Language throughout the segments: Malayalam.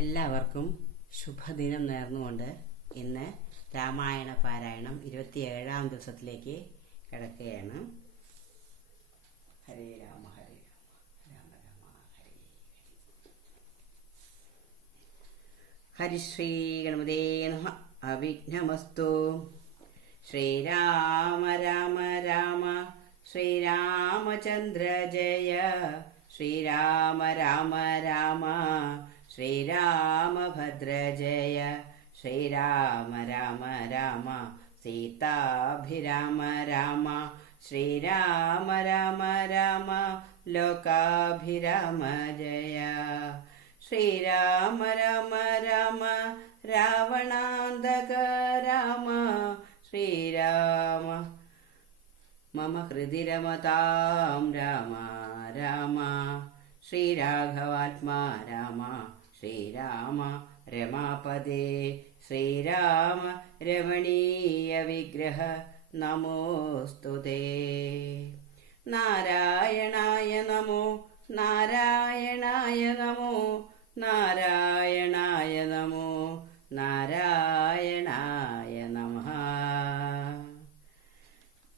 എല്ലാവർക്കും ശുഭദിനം നേർന്നുകൊണ്ട് ഇന്ന് രാമായണ പാരായണം 27-ാം ദിവസത്തിലേക്ക് കിടക്കുകയാണ്. ഹരേ രാമ ഹരേ രാമ രാമ രാമ ഹരേ ഹരി. ശ്രീ ഗണപതേ നമഃ. അവിഘ്നമസ്തു. ശ്രീരാമ രാമ രാമ ശ്രീരാമചന്ദ്ര ജയ. ശ്രീരാമ രാമ രാമ ശ്രീരാമഭദ്ര ജയ. ശ്രീരാമ രാമ രാമ സീതാഭിരാമ രാമ. ശ്രീരാമ രാമ രാമ ലോകാഭിരാമ ജയ. ശ്രീരാമ രാമ രാമ രാവണാന്തക രാമ. ശ്രീരാമ മമ ഹൃദി രമതാം രാമ രാമ. ശ്രീരാഘവാത്മാ രാമ. ശ്രീരാമ രമാപദേ. ശ്രീരാമ രമണീയ വിഗ്രഹ നമോസ്തുതേ. നാരായണായ നമോ നാരായണായ നമോ നാരായണായ നമോ നാരായണായ നമഃ.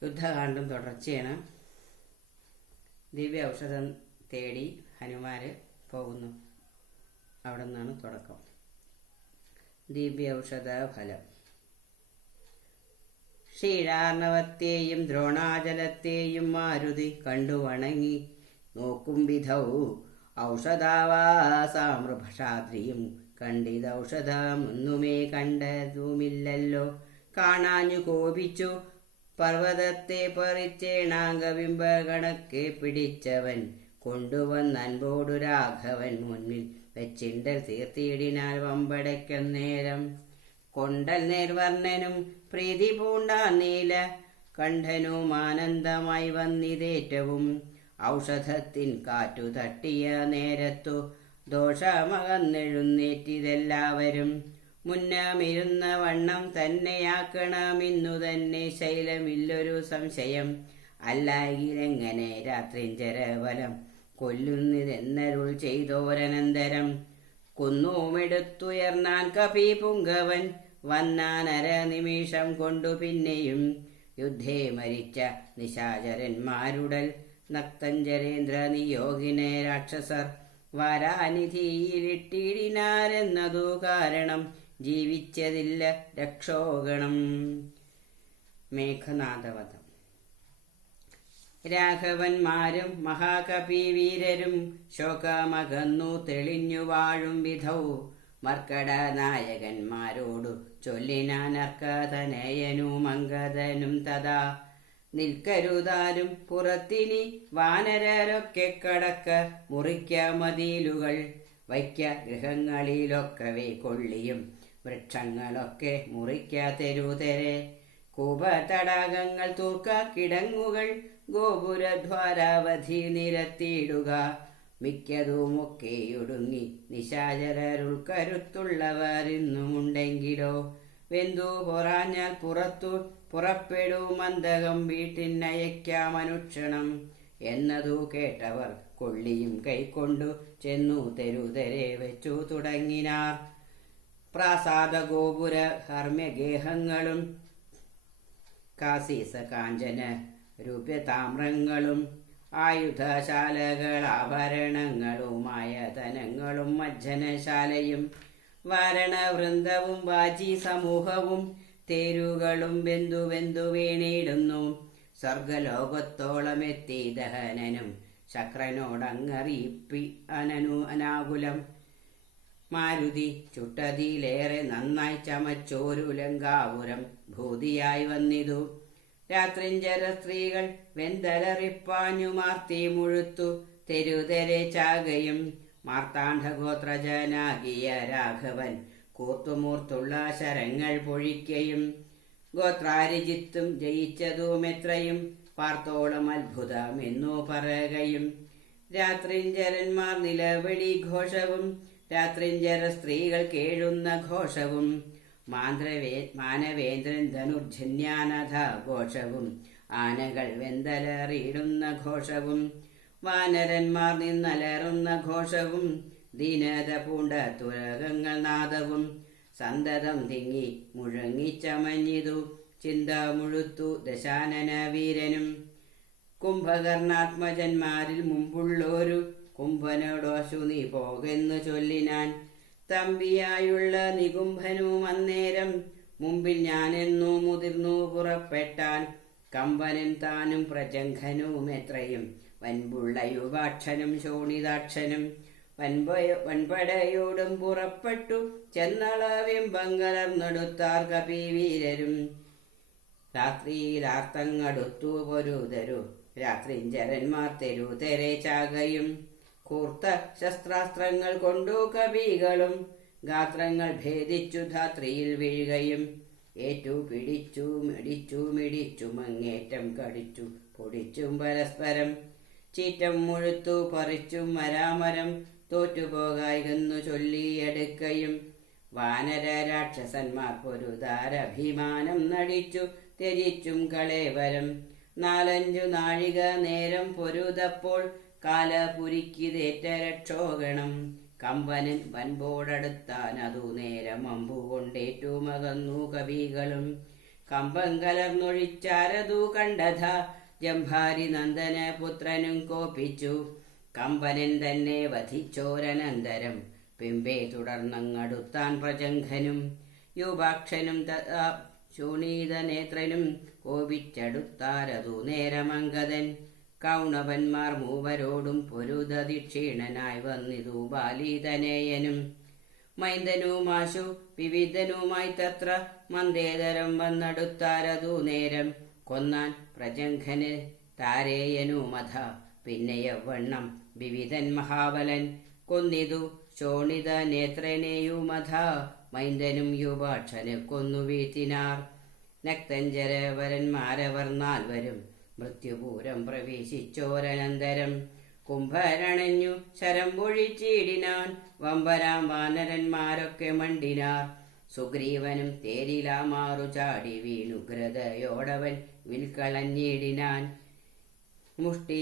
യുദ്ധകാന്ഡം തുടർച്ചയാണ്. ദിവ്യ ഔഷധം തേടി ഹനുമാര് പോകുന്നു. അവിടെ നിന്നാണ് തുടക്കം. ദിവ്യ ഔഷധ ഫലം. ക്ഷീരാർണവത്തെയും ദ്രോണാചലത്തെയും മാരുതി കണ്ടു വണങ്ങി നോക്കും വിധൗ ഔഷധാവാസാമൃഭഷാദ്രിയും കണ്ടിതൗഷധമൊന്നുമേ കണ്ടതുമില്ലല്ലോ. കാണാഞ്ഞു കോപിച്ചു പർവ്വതത്തെ പറിച്ചേണാംഗബിംബ കണക്കെ പിടിച്ചവൻ കൊണ്ടുവന്നൻപോടു രാഘവൻ മുന്നിൽ വെച്ചിണ്ടൽ തീർത്തിയിടിനാൽ വമ്പടയ്ക്കും നേരം. കൊണ്ടൽ നേർവർണ്ണനും പ്രീതി പൂണ്ടാൻ നീല കണ്ഠനും ആനന്ദമായി വന്നിതേറ്റവും. ഔഷധത്തിൻ കാറ്റു തട്ടിയ നേരത്തു ദോഷമകന്നെഴുന്നേറ്റിതെല്ലാവരും. മുന്നമിരുന്ന വണ്ണം തന്നെയാക്കണമെന്നു തന്നെ ശൈലമില്ലൊരു സംശയം. അല്ലായിലെങ്ങനെ രാത്രിഞ്ചരബലം കൊല്ലുന്നിതെന്നരുൾ ചെയ്തോരനന്തരം. കുന്നുമെടുത്തുയർന്നാൻ കപി പുങ്കവൻ വന്നാനര നിമിഷം കൊണ്ടു പിന്നെയും. യുദ്ധേ മരിച്ച നിശാചരന്മാരുടൽ നക്തഞ്ചരേന്ദ്ര നിയോഗിനെ രാക്ഷസർ വാരാനിധിയിലിട്ടിടിനാരെന്നതു കാരണം ജീവിച്ചതില്ല രക്ഷോഗണം. മേഘനാഥവധം. രാഘവന്മാരും മഹാകപി വീരരും ശോകമകന്നു തെളിഞ്ഞു വാഴും വിധൗ മർക്കട നായകന്മാരോടു ചൊല്ലിനാനർക്കതനയനും അങ്കദനും തഥാ. നിൽക്കരുതാരും പുറത്തിനി വാനരരൊക്കെ കടക്ക മുറിക്ക മതിലുകൾ വയ്ക്ക ഗൃഹങ്ങളിലൊക്കവേ കൊള്ളിയും വൃക്ഷങ്ങളൊക്കെ മുറിക്ക തെരുതെരെ. കൂപതടാകങ്ങൾ തൂർക്ക കിടങ്ങുകൾ ഗോപുരദ്വാരാവധി നിരത്തിയിടുക. മിക്കതുമൊക്കെയൊടുങ്ങി നിശാചരരുൾക്കരുത്തുള്ളവർ ഇന്നുമുണ്ടെങ്കിലോ. വെന്തു പൊറാഞ്ഞാൽ പുറത്തു പുറപ്പെടും അന്തകം വീട്ടിനയക്കാമനുക്ഷണം എന്നതു കേട്ടവർ കൊള്ളിയും കൈക്കൊണ്ടു ചെന്നു തെരുതെരെ വെച്ചു തുടങ്ങിനാർ. പ്രാസാദ ഗോപുര ഹർമ്മ്യഗേഹങ്ങളും കാസീസ കാഞ്ചന രൂപ്യതാമ്രങ്ങളും ആയുധശാലകൾ ആഭരണങ്ങളുമായ ധനങ്ങളും മജ്ജനശാലയും വാരണവൃന്ദവും വാചി സമൂഹവും തേരുകളും വെന്തു വീണിടുന്നു. സ്വർഗലോകത്തോളമെത്തി ദഹനനും ശക്രനോടങ്ങറിയിപ്പി അനാകുലം. മാരുതി ചുട്ടതിയിലേറെ നന്നായി ചമച്ചോരു ലങ്കാപുരം ഭൂതിയായി വന്നിതു. രാത്രിഞ്ചര സ്ത്രീകൾ വെന്തലറിപ്പാഞ്ഞു മാർത്തി മുഴുത്തു തെരുതെരെ ചാകയും. മാർത്താണ്ഡഗോത്രജനാകിയ രാഘവൻ കൂർത്തുമൂർത്തുള്ള ശരങ്ങൾ പൊഴിക്കയും. ഗോത്രാരിജിത്തും ജയിച്ചതുമെത്രയും പാർത്തോളം അത്ഭുതമെന്നു പറയുകയും. രാത്രിഞ്ചരന്മാർ നിലവിളി ഘോഷവും രാത്രിഞ്ചര സ്ത്രീകൾ കേഴുന്ന ഘോഷവും. മാനവേന്ദ്രൻ ധനുർജന്യാനഥ ഘോഷവും ആനകൾ വെന്തലറിയിടുന്ന ഘോഷവും വാനരന്മാർ നിന്നലറുന്ന ഘോഷവും ദീനത പൂണ്ട തുരകങ്ങൾ നാദവും സന്തതം തിങ്ങി മുഴങ്ങിച്ചമഞ്ഞിതു ചിന്ത മുഴുത്തു ദശാനന വീരനും. കുംഭകർണാത്മജന്മാരിൽ മുമ്പുള്ളോരു കുംഭനോടോശു നീ പോകെന്നു ചൊല്ലിനാൻ. തമ്പിയായുള്ള നികുംഭനും അന്നേരം മുമ്പിൽ ഞാനെന്നു മുതിർന്നു പുറപ്പെട്ടാൻ. കമ്പനൻ താനും പ്രജംഘനും എത്രയും വൻപുള്ള യുവാക്ഷനും ശോണിതാക്ഷനും വൻപടയോടും പുറപ്പെട്ടു ചെന്നളവിംബം കലർന്നെടുത്താർ കപിവീരരും. രാത്രിയിലാർത്തങ്ങടുത്തു പൊരുതരു രാത്രിഞ്ചരന്മാർ തെരുതെരെ ചാകയും. കൂർത്ത ശസ്ത്രാസ്ത്രങ്ങൾ കൊണ്ടു കവികളും ഗാത്രങ്ങൾ ഭേദിച്ചു ധാത്രിയിൽ വീഴുകയും. ഏറ്റു പിടിച്ചു മിടിച്ചു മങ്ങേറ്റം കടിച്ചു പൊടിച്ചും പരസ്പരം. ചീറ്റം മുഴുത്തു പറിച്ചും മരാമരം തോറ്റുപോകായെന്നു ചൊല്ലിയെടുക്കയും. വാനര രാക്ഷസന്മാർ പൊരുതാരഭിമാനം നടിച്ചു ത്യജിച്ചും കളേവരം. 4-5 നാഴിക നേരം പൊരുതപ്പോൾ കാലപുരിക്കിതേറ്റ രക്ഷോഗണം. കമ്പനൻ വൻപോടടുത്താൻ അതു നേരം അമ്പുകൊണ്ടേറ്റു മകന്നു കവികളും. കമ്പം കലർന്നൊഴിച്ചാരതു കണ്ടഥ ജംഭാരി നന്ദന പുത്രനും കോപിച്ചു. കമ്പനൻ തന്നെ വധിച്ചോരനന്തരം പിമ്പേ തുടർന്നങ്ങടുത്താൻ പ്രജംഘനും. യുവാക്ഷനും ശൂണീതനേത്രനും കോപിച്ചടുത്താരതു നേരമംഗതൻ. കൗണവന്മാർ മൂവരോടും പൊരുതതി ക്ഷീണനായി വന്നിതു ബാലിതനേയനും. മൈന്ദനുമാശു വിവിധനുമായി തത്ര മന്ദേതരം വന്നടുത്താരതു നേരം. കൊന്നാൻ പ്രജംഘന് താരേയനുമധ പിന്നെയവണ്ണം വിവിധൻ മഹാബലൻ. കൊന്നിതു ശോണിത നേത്രനെയുമധ മൈന്ദനും യുവാക്ഷനെ കൊന്നു വീഴ്ത്തിനാർ. നക്തഞ്ചരവരന്മാരവർ 4 മൃത്യുപൂരം പ്രവേശിച്ചോരനന്തരം. കുംഭരണഞ്ഞു ശരം പൊഴിച്ചിടിനാൻ വമ്പരാം വാനരന്മാരൊക്കെ മണ്ടിനാർ. സുഗ്രീവനും തേരിലാമാറു ചാടി വീണുഗ്രതയോടവൻ വിൽക്കളഞ്ഞിടിനാൻ. മുഷ്ടി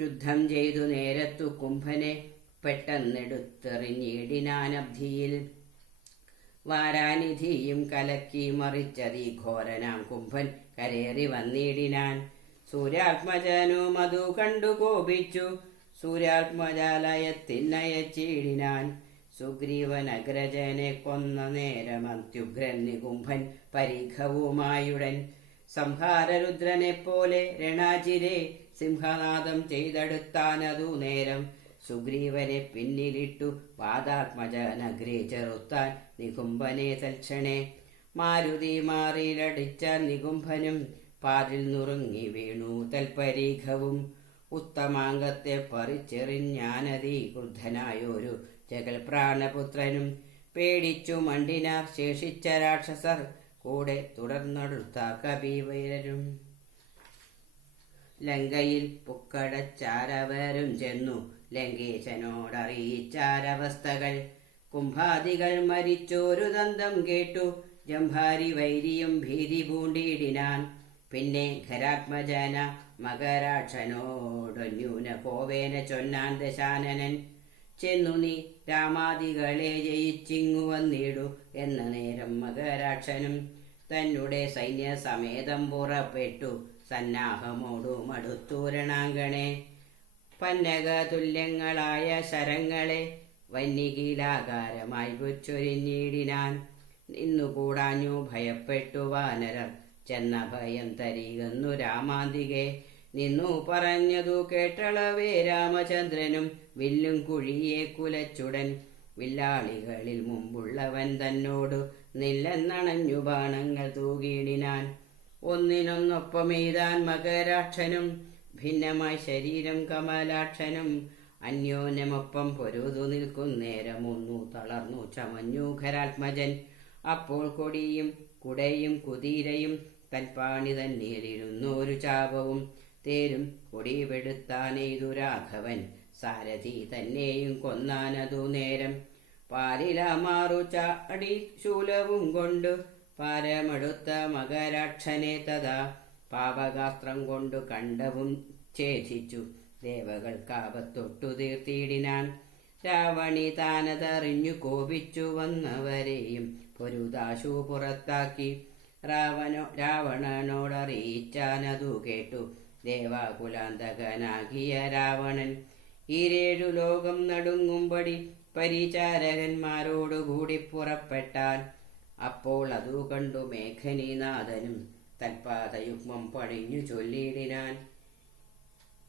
യുദ്ധം ചെയ്തു നേരത്തു കുംഭനെ പെട്ടെന്നെടുത്തെറിഞ്ഞിടിനാനബ്ധിയിൽ. വാരാനിധിയും കലക്കി മറിച്ചതീ ഘോരനാം കുംഭൻ കരേറി വന്നിടിനാൻ. സൂര്യാത്മജനും അതു കണ്ടു കോപിച്ചു സൂര്യാത്മജാലയത്തിനയച്ചിടിനാൻ. സുഗ്രീവനഗ്രജനെ കൊന്ന നേരം അത്യുഗ്രൻ നികുംഭൻ പരീഖവുമായുടൻ. സംഹാരരുദ്രനെപ്പോലെ രണാചിരെ സിംഹനാദം ചെയ്തെടുത്താനതു നേരം. സുഗ്രീവനെ പിന്നിലിട്ടു പാദാത്മജനഗ്രേ ചെറുത്താൻ നികുംഭനെ തൽക്ഷണേ. മാരുതി മാറിലടിച്ചാൻ നികുംഭനും പാതിൽ നുറുങ്ങി വീണു തൽപരീഖവും. ഉത്തമാംഗത്തെ പറിച്ചെറിഞ്ഞാനതി ക്രുദ്ധനായൊരു ജഗൽ പ്രാണപുത്രനും. പേടിച്ചു മണ്ടിനാർ ശേഷിച്ച രാക്ഷസർ കൂടെ തുടർന്നെടുത്ത കപിവീരരും. ലങ്കയിൽ പുക്കടച്ചാരവരും ചെന്നു ലങ്കേശനോടറിയിച്ചാരവസ്ഥകൾ. കുംഭാദികൾ മരിച്ചോരു ദന്തം കേട്ടു ജംഭാരി വൈരിയും ഭീതി പൂണ്ടിടിനാൻ. പിന്നെ ഖരാത്മജന മകരാക്ഷനോടന്യൂന കോവേന ചൊന്നാൻ ദശാനനൻ. ചെന്നു നീ രാമാദികളെ ജയിച്ചിങ്ങു വന്നിടു എന്ന നേരം മകരാക്ഷനും തന്നെ സൈന്യസമേതം പുറപ്പെട്ടു സന്നാഹമോടും അടുത്തൂരണാങ്കണേ. പന്നക തുല്യങ്ങളായ ശരങ്ങളെ വന്യകീലാകാരമായി പുച്ചൊരിഞ്ഞിടിനാൻ. നിന്നുകൂടാഞ്ഞു ഭയപ്പെട്ടു വാനരർ ചെന്ന ഭയം തരികന്നു രാമാന്തികെ. നിന്നു പറഞ്ഞതു കേട്ടളവേ രാമചന്ദ്രനും വില്ലും കുഴിയെ കുലച്ചുടൻ. വില്ലാളികളിൽ മുമ്പുള്ളവൻ തന്നോടു നില്ലെന്നണഞ്ഞു ബാണങ്ങൾ തൂകിയിടിനാൻ. ഒന്നിനൊന്നൊപ്പമെയ്താൻ മകരാക്ഷനും ഭിന്നമായി ശരീരം കമലാക്ഷനും. അന്യോന്യമൊപ്പം പൊരുതു നിൽക്കുന്നേരമൊന്നു തളർന്നു ചമഞ്ഞു ഖരാത്മജൻ. അപ്പോൾ കൊടിയും കുടയും കുതിരയും തൽപ്പാണി തന്നീരിരുന്നൊരു ചാപവും. തേരും കൊടിവെടുത്താനെയ്തു രാഘവൻ സാരഥി തന്നെയും കൊന്നാനതു നേരം. പാലിലാമാറു ചാടി ശൂലവും കൊണ്ടു പാരമെടുത്ത മകരാക്ഷനെ തഥാ പാപകാസ്ത്രം കൊണ്ടു കണ്ടവും ഛേദിച്ചു ദേവകൾക്കാപത്തൊട്ടു തീർത്തിയിടിനാൻ. രാവണി താനതറിഞ്ഞു കോപിച്ചു വന്നവരെയും പൊരുതാശു പുറത്താക്കി. രാവണനോടറിയിച്ചാനതു കേട്ടു ദേവാകുലാന്തകനാകിയ രാവണൻ. ഈരേഴു ലോകം നടുങ്ങുംപടി പരിചാരകന്മാരോടുകൂടി പുറപ്പെട്ടാൻ. അപ്പോൾ അതു കണ്ടു മേഘനീനാഥനും തൽപാദയുഗ്മം പണിഞ്ഞു ചൊല്ലിയിടിനാൻ.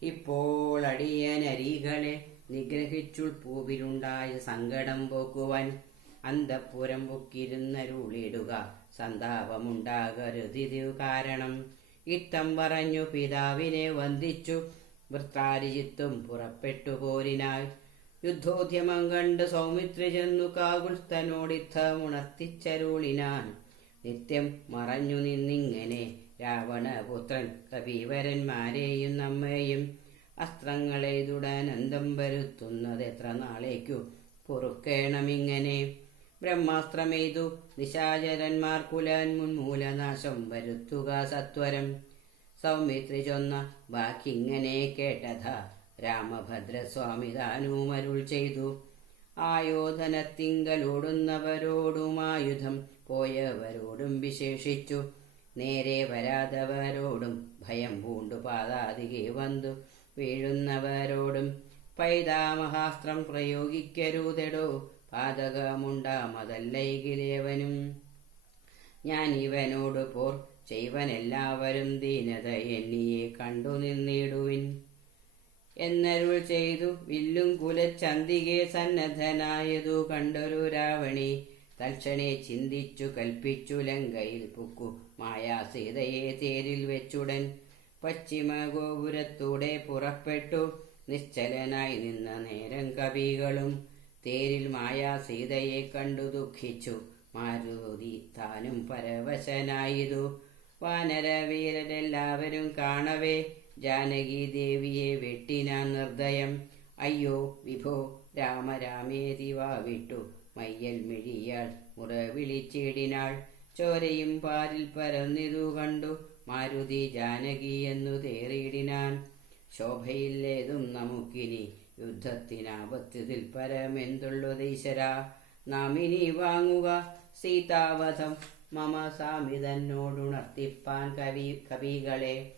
ഇപ്പോൾ അടിയനരികളെ നിഗ്രഹിച്ചുൾപൂവിലുണ്ടായ സങ്കടം പോക്കുവാൻ അന്തഃപുരം പൊക്കിരുന്നരുളിടുക, സന്താപമുണ്ടാകരുതിരു കാരണം. ഇത്തം പറഞ്ഞു പിതാവിനെ വന്ദിച്ചു വൃത്രാരിജിത്തും പുറപ്പെട്ടു പോരിനായി. യുദ്ധോദ്യമം കണ്ട് സൗമിത്രി ചെന്നു കാകുൽസ്ഥനോടിത്തമുണർത്തിച്ചരുളിനാൻ. നിത്യം മറഞ്ഞു നിന്നിങ്ങനെ രാവണപുത്രൻ കപീവരന്മാരെയും നമ്മെയും അസ്ത്രങ്ങളെതുടനന്തം വരുത്തുന്നത് എത്ര നാളേക്കു പൊറുക്കേണമിങ്ങനെ. ബ്രഹ്മാസ്ത്രമെയ്തു നിശാചരന്മാർ കുലാൻ മുൻമൂലനാശം വരുത്തുക സത്വരം. സൗമിത്രി ചൊന്ന വാക്കിങ്ങനെ കേട്ടതാ രാമഭദ്രസ്വാമി താനുമരുൾ ചെയ്തു. ആയോധനത്തിങ്കലോടുന്നവരോടുമായുധം പോയവരോടും വിശേഷിച്ചു. നേരെ വരാതവരോടും ഭയം പൂണ്ടു പാതാതികെ വന്നു വീഴുന്നവരോടും പൈതാമഹാസ്ത്രം പ്രയോഗിക്കരുതെടോ, പാതകമുണ്ടാമതല്ലൈകിലേവനും. ഞാൻ ഇവനോട് പോർ ചെയ്വനെല്ലാവരും ദീനത എന്നിയെ കണ്ടു നിന്നിടുവിൻ എന്നരുൾ ചെയ്തു. വില്ലും കുലച്ചന്തികെ സന്നദ്ധനായതു കണ്ടൊരു രാവണി തൽക്ഷണേ ചിന്തിച്ചു കൽപ്പിച്ചു ലങ്കയിൽ പുക്കു മായാസീതയെ തേരിൽ വെച്ചുടൻ പശ്ചിമ ഗോപുരത്തൂടെ പുറപ്പെട്ടു. നിശ്ചലനായി നിന്ന നേരം കവികളും തേരിൽ മായാസീതയെ കണ്ടു ദുഃഖിച്ചു. മാരുതി താനും പരവശനായിതു. വാനരവീരരെല്ലാവരും കാണവേ ജാനകി ദേവിയെ വെട്ടിനാൻ നിർദ്ദയം. അയ്യോ വിഭോ രാമരാമേതി വാവിട്ടു മയ്യൽ മിഴിയാൾ മുറവിളിച്ചിടിനാൾ. ചോരയും പാരിൽ പരന്നിതു കണ്ടു മാരുതി ജാനകി എന്നു തേറിയിടിനാൻ. ശോഭയില്ലേതും നമുക്കിനി യുദ്ധത്തിനാപത്തിതിൽ പരമെന്തുള്ളതീശ്വര. നാം ഇനി വാങ്ങുക സീതാവധം മമ സാമിതന്നോടുണർത്തിപ്പാൻ കവികളെ.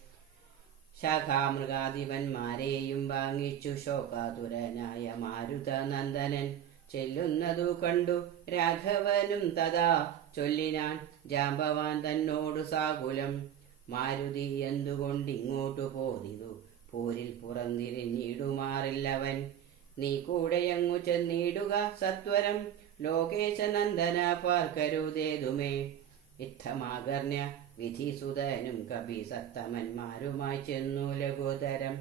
ശാഖാമൃഗാധിപന്മാരെയും വാങ്ങിച്ചു ശോകാതുരനായ മാരുതനന്ദനൻ ചെല്ലുന്നതു കണ്ടു രാഘവനും തഥാ ചൊല്ലിനാൻ ജാമ്പവാൻ തന്നോടു സാകുലം. മാരുതി എന്തുകൊണ്ടിങ്ങോട്ടു പോന്നിതു, പോരിൽ പുറന്നിരിഞ്ഞിടുമാറില്ലവൻ. നീ കൂടെയങ്ങു ചെന്നിടുക സത്വരം, ലോകേശനന്ദന പാർക്കരുതേതുമേ. ഇത്തമാകർണ്യ വിധിസുതനും കവി സത്തമന്മാരുമായി ചെന്നു ലഘുതരം.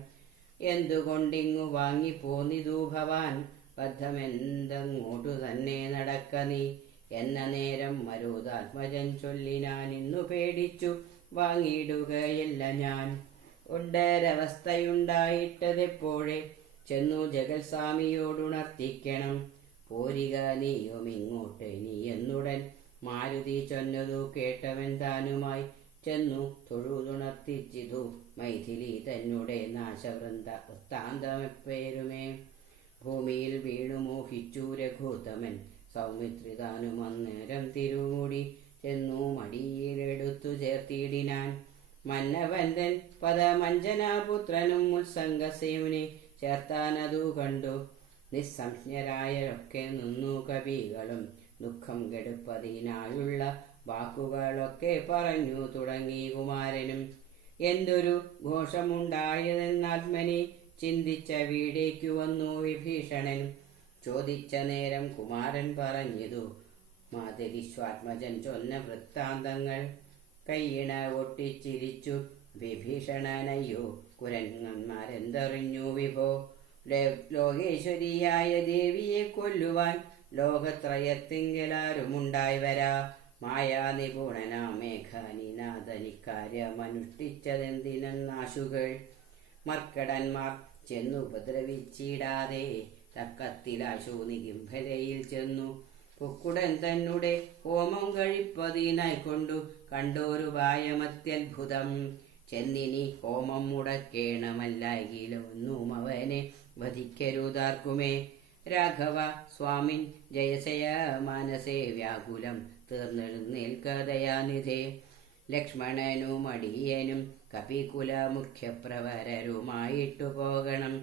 എന്തുകൊണ്ടിങ്ങു വാങ്ങിപ്പോന്നിതു ഭവാൻ, ബദ്ധമെന്തങ്ങോട്ടു തന്നെ നടക്ക നീ എന്ന നേരം മരുതാത്മജൻ ചൊല്ലിനാൻ. ഇന്നു പേടിച്ചു വാങ്ങിയിടുകയില്ല ഞാൻ, ഉണ്ടരവസ്ഥയുണ്ടായിട്ടതെപ്പോഴേ ചെന്നു ജഗത്സ്വാമിയോടുണർത്തിക്കണം. പോരിക നീയും ഇങ്ങോട്ട് നീ എന്നുടൻ. മാരുതി ചൊന്നതു കേട്ടവൻ താനുമായി ചെന്നു തൊഴുതുണർത്തിച്ചിതു മൈഥിലി തന്നെ നാശവൃത്താന്തമെപ്പേരുമേ. ഭൂമിയിൽ വീണു മോഹിച്ചു രഘുത്തമൻ സൗമിത്രി താനും അന്നേരം തിരുമുടി ചെന്നു മടിയിലെടുത്തു ചേർത്തിയിടിനാൻ. മന്നവന്തൻ പദമഞ്ജനാപുത്രനും ഉത്സംഗസേവനെ ചേർത്താനതു കണ്ടു. നിസ്സംജ്ഞരായൊക്കെ നിന്നു കവികളും ദുഃഖം കെടുപ്പതിനായുള്ള വാക്കുകളൊക്കെ പറഞ്ഞു തുടങ്ങി. കുമാരനും എന്തൊരു ഘോഷമുണ്ടായതെന്നാത്മനി ചിന്തിച്ച വീടേക്കു വന്നു വിഭീഷണൻ. ചോദിച്ച നേരം കുമാരൻ പറഞ്ഞിതു മാതരിശ്വാത്മജൻ ചൊന്ന വൃത്താന്തങ്ങൾ. കയ്യിണ ഒട്ടിച്ചിരിച്ചു വിഭീഷണനയ്യോ, കുരങ്ങന്മാരെന്തറിഞ്ഞു വിഭോ. ലോകേശ്വരിയായ ദേവിയെ കൊല്ലുവാൻ ലോകത്രയത്തിങ്കലാരുമുണ്ടായി വരാ. മായാനിപുണനാ മേഘാനിനാഥനിക്കാര്യമനുഷ്ഠിച്ചതെന്തിനാശുകൾ. മർക്കടന്മാർ ചെന്നുപദ്രവിച്ചിടാതെ തക്കത്തിലാശു നികിംഭരയിൽ ചെന്നു. പൊക്കുടൻ തന്നെ ഹോമം കഴിപ്പതിനായി കൊണ്ടു കണ്ടോരു പായമത്യത്ഭുതം. ചെന്നിനി ഹോമം മുടക്കേണമല്ലാകിലൊന്നും അവനെ വധിക്കരുതാർക്കുമേ. രാഘവ സ്വാമിൻ ജയസയ മാനസേ വ്യാകുലം തീർന്നെഴുന്നേൽക്കതയാനിധേ. ലക്ഷ്മണനും അടിയനും കപികുല മുഖ്യപ്രവരരുമായിട്ടു പോകണം.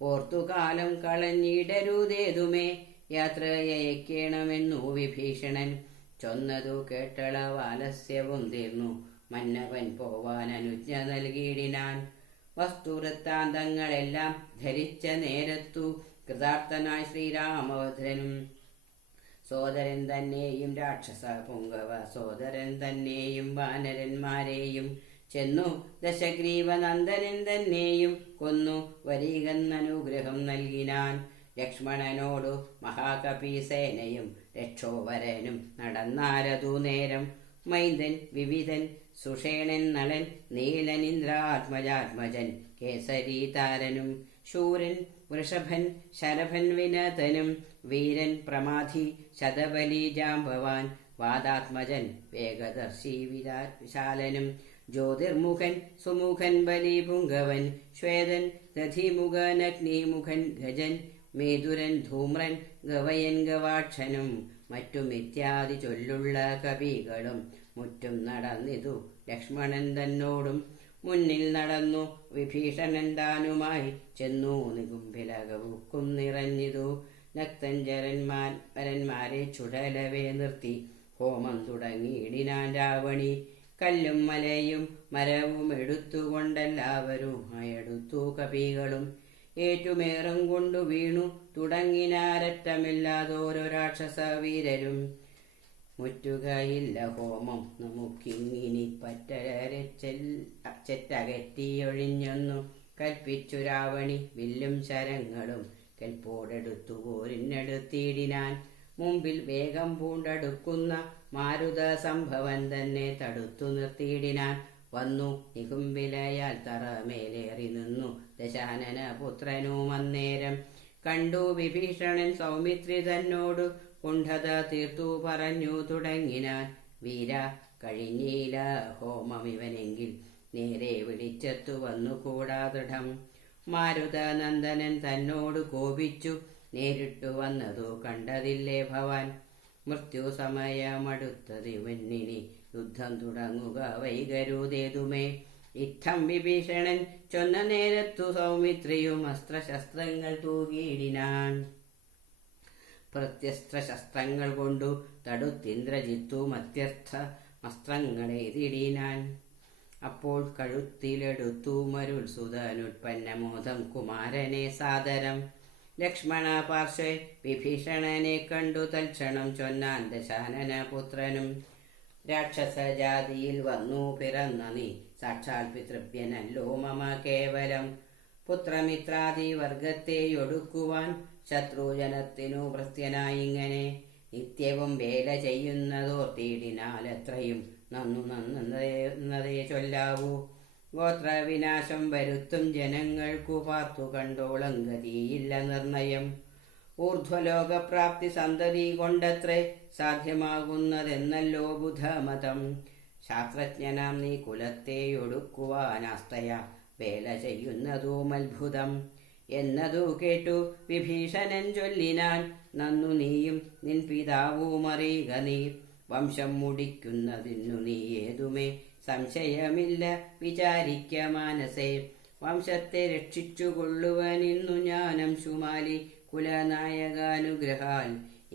ഓർത്തുകാലം കളഞ്ഞിടരുതേതുമേ യാത്രയയക്കണമെന്നു വിഭീഷണൻ. ചൊന്നതു കേട്ടള വാലസ്യവും തീർന്നു മന്നവൻ പോവാൻ അനുജ്ഞ നൽകിയിടിനാൻ. വസ്തുവൃത്താന്തങ്ങളെല്ലാം ധരിച്ച നേരത്തു കൃതാർത്ഥനായ ശ്രീരാമഭദ്രനും സോദരൻ തന്നെയും രാക്ഷസ പുങ്കവ സോദരൻ തന്നെയും വാനരന്മാരെയും ചെന്നു ദശഗ്രീവനന്ദനൻ തന്നെയും കൊന്നു വരികന്നനുഗ്രഹം നൽകിനാൻ. ലക്ഷ്മണനോടു മഹാകപീസേനയും രക്ഷോവരനും നടന്നാരതു നേരം. മൈന്ദൻ വിവിധൻ സുഷേണൻ നളൻ നീലനിന്ദ്രാത്മജാത്മജൻ കേസരീതാരനും ശൂരൻ വൃഷഭൻ ശരഭൻ വിനതനും വീരൻ പ്രമാധി ശതബലി ജാംബവാൻ വാദാത്മജൻ വേഗദർശി വിശാലനും ജ്യോതിർമുഖൻ സുമുഖൻ ബലിപുങ്കവൻ ശ്വേതൻ ദധിമുഖൻ അഗ്നിമുഖൻ ഗജൻ മേതുരൻ ധൂമ്രൻ ഗവയൻ ഗവാക്ഷനും മറ്റുമിത്യാദി ചൊല്ലുള്ള കവികളും മുറ്റും നടന്നിതു ലക്ഷ്മണൻ തന്നോടും. മുന്നിൽ നടന്നു വിഭീഷണൻ താനുമായി ചെന്നു നികുംഭിലകവുക്കും നിറഞ്ഞിതു. നക്തഞ്ചരന്മാരെ ചുടലവേ നിർത്തി ഹോമം തുടങ്ങിയിടിനാൻ രാവണി. കല്ലും മലയും മരവും എടുത്തുകൊണ്ടെല്ലാവരുമായെടുത്തു കപികളും. ഏറ്റുമേറും കൊണ്ടു വീണു തുടങ്ങിനാരറ്റമില്ലാതോരോ രാക്ഷസ വീരരും. മുറ്റുകയില്ല ഹോമം നമുക്കിങ്ങിനി ചെറ്റകറ്റിയൊഴിഞ്ഞെന്നു കൽപ്പിച്ചു രാവണി. വില്ലും ശരങ്ങളും കെൽപ്പോടെടുത്തു പോരിനടുത്തിടിനാൻ. മുമ്പിൽ വേഗം പൂണ്ടടുക്കുന്ന മാരുത സംഭവൻ തന്നെ തടുത്തു നിർത്തിയിടിനാൻ. വന്നു നികുംബിലയാൽ തറമേലേറി നിന്നു ദശാനന പുത്രനും അന്നേരം. കണ്ടു വിഭീഷണൻ സൗമിത്രി തന്നോടു കുണ്ഠത തീർത്തു പറഞ്ഞു തുടങ്ങിനാൻ. വീര കഴിഞ്ഞില്ല ഹോമമിവനെങ്കിൽ നേരെ വിളിച്ചെത്തു വന്നുകൂടാ ദൃഢം. മാരുതനന്ദനൻ തന്നോട് കോപിച്ചു നേരിട്ടു വന്നതു കണ്ടതില്ലേ ഭവാൻ. മൃത്യു സമയമടുത്തതിവന്നിനി യുദ്ധം തുടങ്ങുക വൈകരുതേതുമേ. ഇത്തം വിഭീഷണൻ ചൊന്ന നേരത്തു സൗമിത്രിയും അസ്ത്രശസ്ത്രങ്ങൾ തൂകിയിടിനാൻ. പ്രത്യസ്ത്രശസ്ത്രങ്ങൾ കൊണ്ടു തടുത്തിന്ദ്രജിത്തു മത്യർത്ഥ അസ്ത്രങ്ങളെതിടിനാൻ. അപ്പോൾ കഴുത്തിലെടുത്തു മരുൾ സുതനുത്പന്നമോദം കുമാരനെ സാദരം. ലക്ഷ്മണ പാർശ്വേ വിഭീഷണനെ കണ്ടു തൽക്ഷണം ചൊന്നാൻ ദശാനന പുത്രനും. രാക്ഷസജാതിയിൽ വന്നു പിറന്ന നീ സാക്ഷാൽ പിതൃഭ്യനല്ലോ മമ കേവലം. പുത്രമിത്രാദി വർഗത്തെയൊടുക്കുവാൻ ശത്രുജനത്തിനു ഭൃത്യനായിങ്ങനെ നിത്യവും വേല ചെയ്യുന്നതോർത്തിയിടിനാൽ എത്രയും നന്നതേ ചൊല്ലാവൂ. ഗോത്രവിനാശം വരുത്തും ജനങ്ങൾക്കു പാർത്തു കണ്ടോളം ഗതിയില്ല നിർണയം. ഊർധ്വലോകപ്രാപ്തി സന്തതി കൊണ്ടത്രേ സാധ്യമാകുന്നതെന്നല്ലോ ബുധമതം. ശാസ്ത്രജ്ഞനാം നീ കുലത്തെയൊടുക്കുവാനാസ്തയ വേല ചെയ്യുന്നതും അത്ഭുതം എന്നതു കേട്ടു വിഭീഷണൻ ചൊല്ലിനാൻ. നന്നു നീയും നിൻ പിതാവുമറിയുക നീ വംശം മുടിക്കുന്നതിനു നീ ഏതുമേ സംശയമില്ല വിചാരിക്ക മാനസേ. വംശത്തെ രക്ഷിച്ചു കൊള്ളുവനിന്നു ജ്ഞാനം ശുമാലി കുലനായകാനുഗ്രഹാൽ.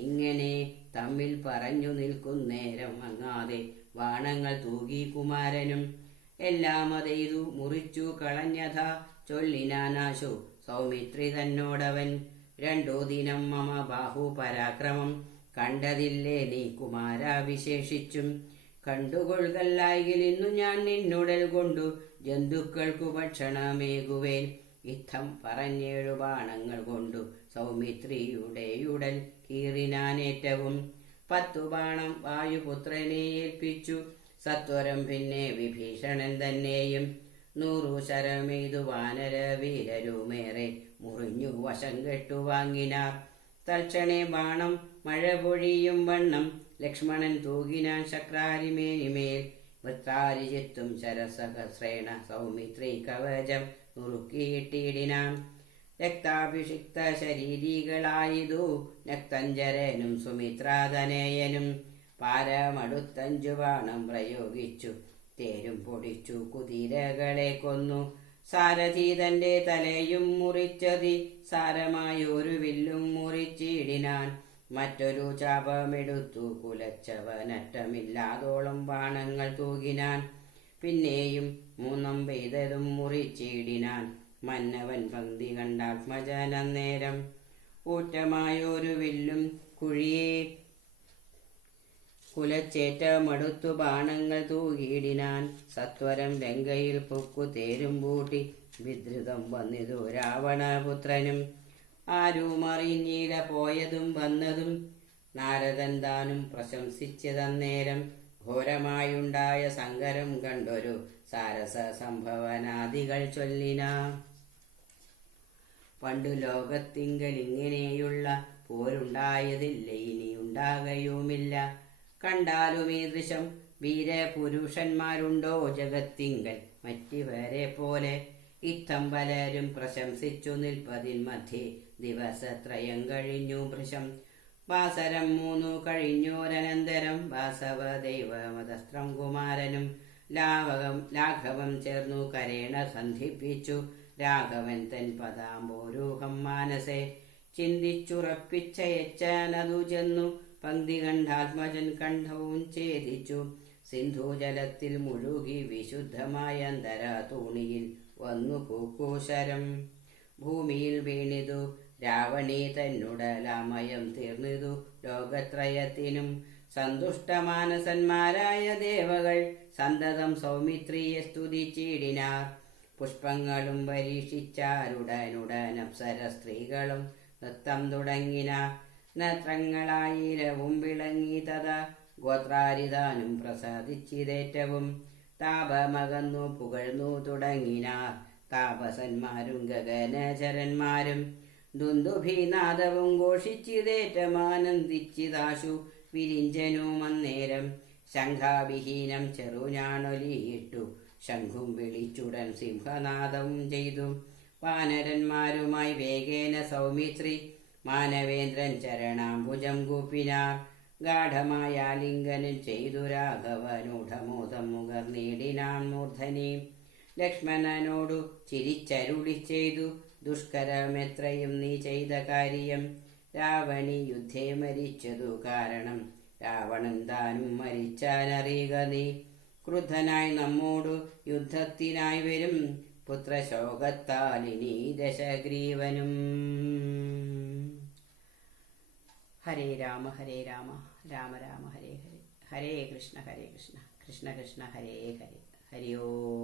ഇങ്ങനെ തമ്മിൽ പറഞ്ഞു നിൽക്കുന്നേരം അങ്ങാതെ ബാണങ്ങൾ തൂകി കുമാരനും. എല്ലാം അതെയ്തു മുറിച്ചു കളഞ്ഞഥ ചൊല്ലിനാനാശു സൗമിത്രി തന്നോടവൻ. 2 ദിനം മമ ബാഹു പരാക്രമം കണ്ടതില്ലേ നീ കുമാര വിശേഷിച്ചും. കണ്ടുകൊള്ളുകല്ലായെങ്കിൽ ഇന്നു ഞാൻ നിന്നുടൽ കൊണ്ടു ജന്തുക്കൾക്കു ഭക്ഷണമേകുവേൻ. യുദ്ധം പറഞ്ഞേഴു ബാണങ്ങൾ കൊണ്ടു സൗമിത്രിയുടെ ഉടൽ കീറിനാനേറ്റവും. 10 ബാണം വായുപുത്രനെ ഏൽപ്പിച്ചു സത്വരം പിന്നെ വിഭീഷണൻ തന്നെയും. 100 ശരമെയ്തു വാനര വീരരുമേറെ മുറിഞ്ഞു വശം കെട്ടു വാങ്ങിനാർ. തൽക്ഷണേ ബാണം മഴ പൊഴിയും വണ്ണം ലക്ഷ്മണൻ തൂകിനാൻ ശക്രാരിമേനിമേൽ. വൃത്താരിചിത്തും ശരസഹസ്രേണ സൗമിത്രി കവചം നുറുക്കിയിട്ടിടിനാൻ. രക്താഭിഷിക്ത ശരീരികളായതു നക്തഞ്ചരനും സുമിത്രാതനയനും. പാരമടുത്തഞ്ചു ബാണം പ്രയോഗിച്ചു തേരും പൊടിച്ചു കുതിരകളെ കൊന്നു. സാരഥി തന്റെ തലയും മുറിച്ചതി സാരമായൊരു വില്ലും മുറിച്ചിടിനാൻ. മറ്റൊരു ചാപമെടുത്തു കുലച്ചവനറ്റമില്ലാതോളം ബാണങ്ങൾ തൂകിനാൻ. പിന്നെയും മൂന്നും പെയ്തതും മുറിച്ചിടിനാൻ. മന്നവൻ പങ്ക്തി കണ്ടാത്മജനന്നേരം ഊറ്റമായൊരു വില്ലും കുഴിയെ കുലച്ചേറ്റമടുത്തു ബാണങ്ങൾ തൂകിയിടിനാൻ. സത്വരം ലങ്കയിൽ പൊക്കു തേരും പൂട്ടി വിദ്രുതം വന്നിതു രാവണപുത്രനും. ആരുമറിഞ്ഞിട പോയതും വന്നതും നാരദൻ താനും പ്രശംസിച്ചതന്നേരം. ഘോരമായുണ്ടായ സങ്കരം കണ്ടൊരു സാരസ സംഭവനാദികൾ ചൊല്ലിനാ. പണ്ടു ലോകത്തിങ്കൽ ഇങ്ങനെയുള്ള പോരുണ്ടായതില്ല, ഇനിയുണ്ടാകയുമില്ല. കണ്ടാലും ഈ ദൃശം വീരപുരുഷന്മാരുണ്ടോ ജഗത്തിങ്കൽ മറ്റിവരെ പോലെ. ഇത്തം പലരും പ്രശംസിച്ചു നിൽപ്പതിൻ മധ്യേ ദിവസത്രയം കഴിഞ്ഞു ഭൃശം. വാസരം 3 കഴിഞ്ഞോരനന്തരം വാസവദൈവമതസ്ത്രം കുമാരനും ലാഘവം ചേർന്നു കരേണ സന്ധിപ്പിച്ചു. രാഘവൻ തൻ പദാംബോരൂഹം മാനസേ ചിന്തിച്ചുറപ്പിച്ചയച്ചാനതു ചെന്നു. പങ്ക്തി കണ്ടാത്മജൻ കണ്ഠവും ഛേദിച്ചു. സിന്ധുജലത്തിൽ മുഴുകി വിശുദ്ധമായ അന്തരാ തൂണിയിൽ വന്നു കൂക്കൂശരം. ഭൂമിയിൽ വീണിതു രാവണി തന്നുടലാമയം തീർന്നിതു ലോകത്രയത്തിനും. സന്തുഷ്ടമാനസന്മാരായ ദേവകൾ സന്തതം സൗമിത്രിയെ സ്തുതിച്ചിടിനാർ. പുഷ്പങ്ങളും പരീക്ഷിച്ചാരുടനുടൻ അപ്സര സ്ത്രീകളും നൃത്തം തുടങ്ങിനാർ. നേത്രങ്ങളായിരവും വിളങ്ങി തഥാ ഗോത്രാരിതാനും പ്രസാദിച്ചിതേറ്റവും. താപമകന്നു പുകഴ്ന്നു തുടങ്ങിനാർ താപസന്മാരും ഗഗനചരന്മാരും. ദുന്ദുഭിനാദവും ഘോഷിച്ചിതേറ്റമാനന്ദിച്ചിതാശു വിരിഞ്ചനും അന്നേരം. ശംഖാവിഹീനം ചെറുഞാണൊലിയിട്ടു ശംഖും വിളിച്ചുടൻ സിംഹനാദം ചെയ്തു. വാനരന്മാരുമായി വേഗേന സൗമിത്രി മാനവേന്ദ്രൻ ചരണാംബുജം കൂപ്പിനാർ. ഗാഠമായ ലിംഗനം ചെയ്തു രാഘവനൂഢമോദം മുകർന്നീടിനാൻ മൂർധനി. ലക്ഷ്മണനോടു ചിരിച്ചരുളി ചെയ്തു ദുഷ്കരമെത്രയും നീ ചെയ്ത കാര്യം. രാവണി യുദ്ധേ മരിച്ചതു കാരണം രാവണൻ താനും മരിച്ചാനറിയുക നീ. ക്രുദ്ധനായി നമ്മോടു യുദ്ധത്തിനായി വരും പുത്രശോകത്താലിനി ദശഗ്രീവനും. ഹരേ രാമ രാമ രാമ ഹരേ ഹരേ. ഹരേ കൃഷ്ണ കൃഷ്ണ കൃഷ്ണ ഹരേ ഹരേ. ഹരി ഓം.